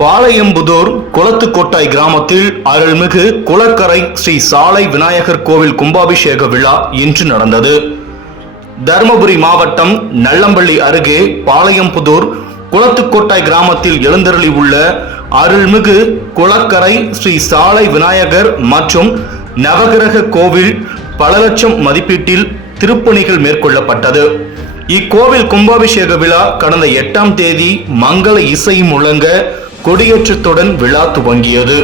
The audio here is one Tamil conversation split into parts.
பாளையம்புதூர் குளத்துக்கோட்டாய் கிராமத்தில் அருள்மிகு குளக்கரை ஸ்ரீ சாலை விநாயகர் கோவில் கும்பாபிஷேக விழா இன்று நடந்தது. தருமபுரி மாவட்டம் நல்லம்பள்ளி அருகே பாளையம்புதூர் குளத்துக்கோட்டாய் கிராமத்தில் எழுந்தருளி உள்ள அருள்மிகு குளக்கரை ஸ்ரீ சாலை விநாயகர் மற்றும் நவகிரக கோவில் பல லட்சம் மதிப்பீட்டில் திருப்பணிகள் மேற்கொள்ளப்பட்டது. இக்கோவில் கும்பாபிஷேக விழா கடந்த 8ஆம் தேதி மங்கள இசை முழங்க கொடியேற்றத்துடன் விழா துவங்கியது.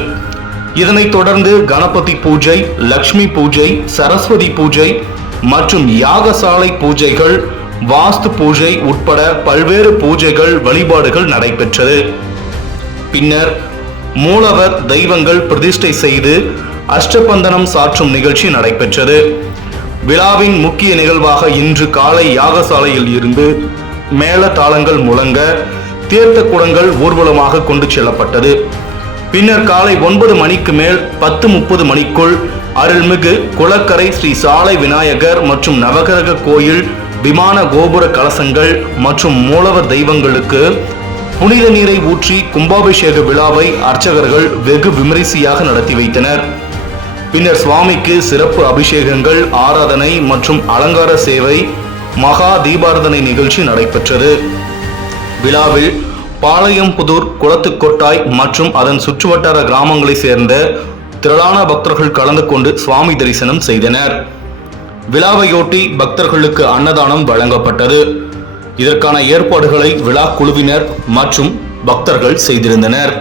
இதனைத் தொடர்ந்து கணபதி பூஜை, லட்சுமி பூஜை, சரஸ்வதி பூஜை மற்றும் யாகசாலை பூஜைகள், வாஸ்து பூஜை உட்பட பல்வேறு பூஜைகள் வழிபாடுகள் நடைபெற்றது. பின்னர் மூலவர் தெய்வங்கள் பிரதிஷ்டை செய்து அஷ்டபந்தனம் சாற்றும் நிகழ்ச்சி நடைபெற்றது. விழாவின் முக்கிய நிகழ்வாக இன்று காலை யாகசாலையில் இருந்து மேள தாளங்கள் முழங்க தீர்த்த குடங்கள் ஊர்வலமாக கொண்டு செல்லப்பட்டது. பின்னர் காலை 9 மணிக்கு மேல் 10:30 மணிக்குள் அருள்மிகு குளக்கரை ஸ்ரீ சாலை விநாயகர் மற்றும் நவகிரக கோயில் விமான கோபுர கலசங்கள் மற்றும் மூலவர் தெய்வங்களுக்கு புனித நீரை ஊற்றி கும்பாபிஷேக விழாவை அர்ச்சகர்கள் வெகு விமரிசையாக நடத்தி வைத்தனர். பின்னர் சுவாமிக்கு சிறப்பு அபிஷேகங்கள், ஆராதனை மற்றும் அலங்கார சேவை, மகா தீபாராதனை நிகழ்ச்சி நடைபெற்றது. விழாவில் பாளையம்புதூர், குளத்துக்கோட்டாய் மற்றும் அதன் சுற்றுவட்டார கிராமங்களை சேர்ந்த திரளான பக்தர்கள் கலந்து கொண்டு சுவாமி தரிசனம் செய்தனர். விழாவையொட்டி பக்தர்களுக்கு அன்னதானம் வழங்கப்பட்டது. இதற்கான ஏற்பாடுகளை விழா குழுவினர் மற்றும் பக்தர்கள் செய்திருந்தனர்.